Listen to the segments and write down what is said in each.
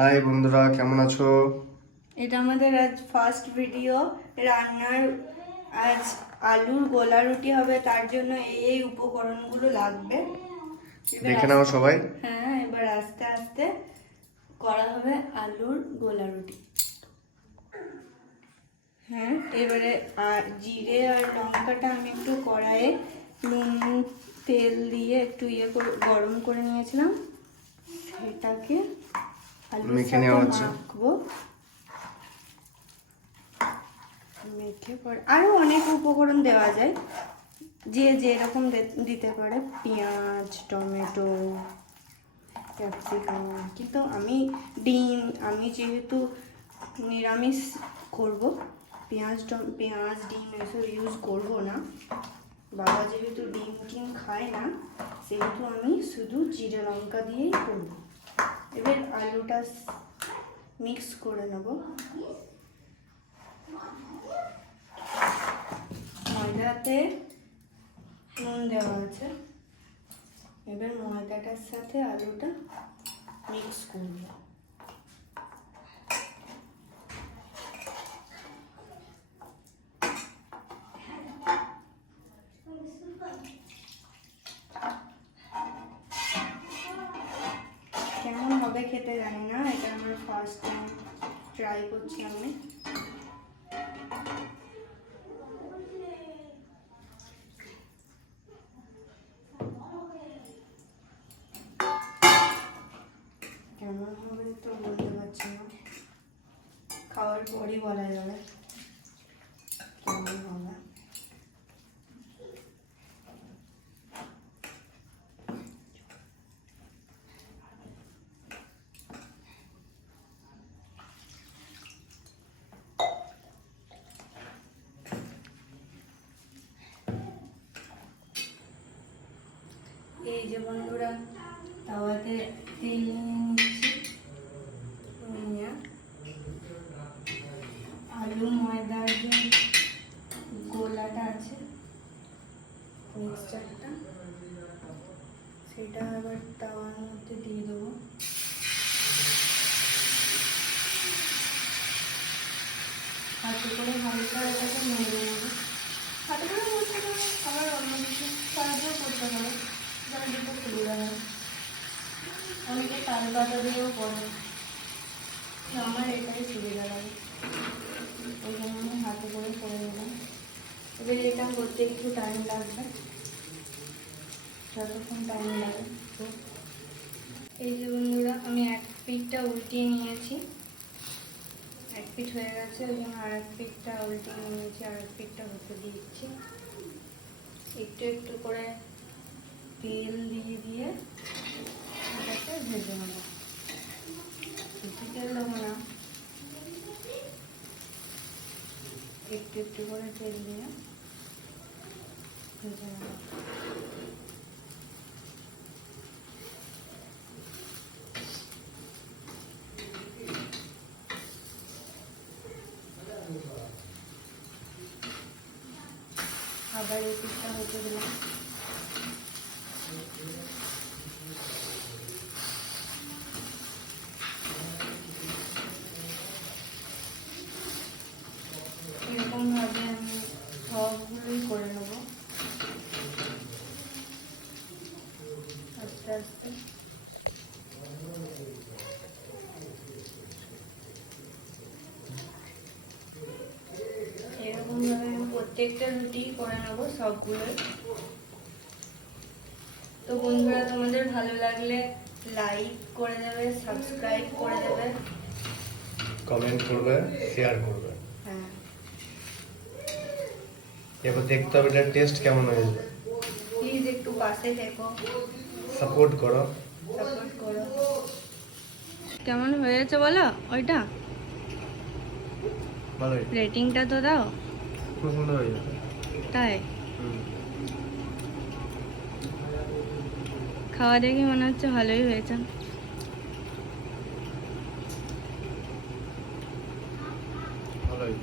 High বন্ধুরা, কেমন আছো? এটা আমাদের আজ ফার্স্ট ভিডিও রান্নার। আজ আলুর গোলা রুটি হবে, তার জন্য এই উপকরণগুলো লাগবে। দেখে নাও সবাই। হ্যাঁ, এবার আস্তে আস্তে করা হবে আলুর গোলা রুটি। হ্যাঁ, এবারে জিরে আর লঙ্কাটা আমি একটু কড়াইয়ে নুন তেল দিয়ে একটু গরম করে নিয়েছিলাম, সেটাকে আলুর সাথে মাখবো। মেখে পরে আরও অনেক উপকরণ দেওয়া যায়, যে যেরকম দিতে পারে, পেঁয়াজ, টমেটো, ক্যাপসিকাম। কিন্তু ডিম, আমি যেহেতু নিরামিষ করব, পেঁয়াজ ডিম এসব ইউজ করব না। বাবা যেহেতু ডিম টিম খায় না, সেহেতু আমি শুধু জিরে লঙ্কা দিয়েই করব। এবার আলুটা মিক্স করে নেব। ময়দাতে নুন দেওয়া আছে, এবার ময়দাটার সাথে আলুটা মিক্স করব। কেমন হবে খেতে জানি না, এটা আমার ফার্স্ট টাইম ট্রাই করছি আমি। কেমন হবে তো বলতে পারছি না, খাওয়ার পরই বলা যাবে কেমন হবে। এই যে বন্ধুরা, তাওয়াতে তেল নিয়ে নিচ্ছি, আলু ময়দার যে গোলাটা আছে, মিক্সচারটা, সেটা আবার তাওয়ার মধ্যে দিয়ে দেবো। হাতে করে হালকা এটাকে নেড়ে নেবো। হাতে করে করতে পারো, আবার অন্য কিছু সাহায্য করতে পারো, যার যেটা সুবিধা হয়। অনেকে তাল পাতা দিয়েও করে, আমার এটাই সুবিধা লাগে, ওই জন্য আমি হাতে করে নিলাম। এবার এটা করতে একটু টাইম লাগবে, যতক্ষণ টাইম লাগে। তো এই যে বন্ধুরা, আমি এক পিঠটা উল্টিয়ে নিয়েছি, এক পিঠ হয়ে গেছে, ওই জন্য আর এক পিঠটা উল্টিয়ে নিয়েছি, আর এক পিঠটা হতে দিচ্ছি। একটু একটু করে তেল দিয়ে এটাকে ভেজে নেব। বেশি তেল দেবো না, একটু একটু করে তেল দিয়ে ভেজে নেব। আবার এই পিঠটা হতে দিলাম। এরকমভাবে আমি সবগুলোই করে নেব আস্তে আস্তে। এরকমভাবে আমি প্রত্যেকটা রুটি করে নেবো সবগুলোই। তো বন্ধুরা, তোমাদের ভালো লাগলে লাইক করে দেবে, সাবস্ক্রাইব করে দেবে, কমেন্ট করবে, শেয়ার করবে। হ্যাঁ, এবার দেখতে হবে এটার টেস্ট কেমন হয়েছে। প্লিজ একটু পাশে থেকো, সাপোর্ট করো। কেমন হয়েছে বলো ওইটা, ভালোই, রেটিংটা তো দাও। খুব সুন্দর হয়েছে। তাই খাওয়া দেখে মনে হচ্ছে ভালোই হয়েছে। ভালোই,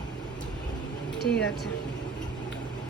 ঠিক আছে।